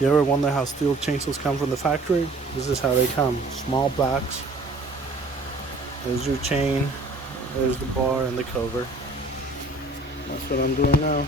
You ever wonder how steel chainsaws come from the factory? This is how they come. Small blocks. There's your chain. There's the bar and the cover. That's what I'm doing now.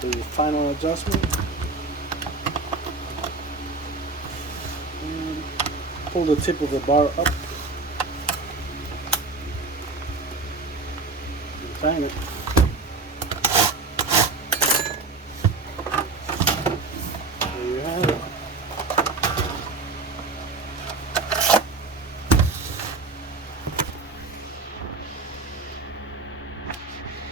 Do the final adjustment. And pull the tip of the bar up. And tighten it.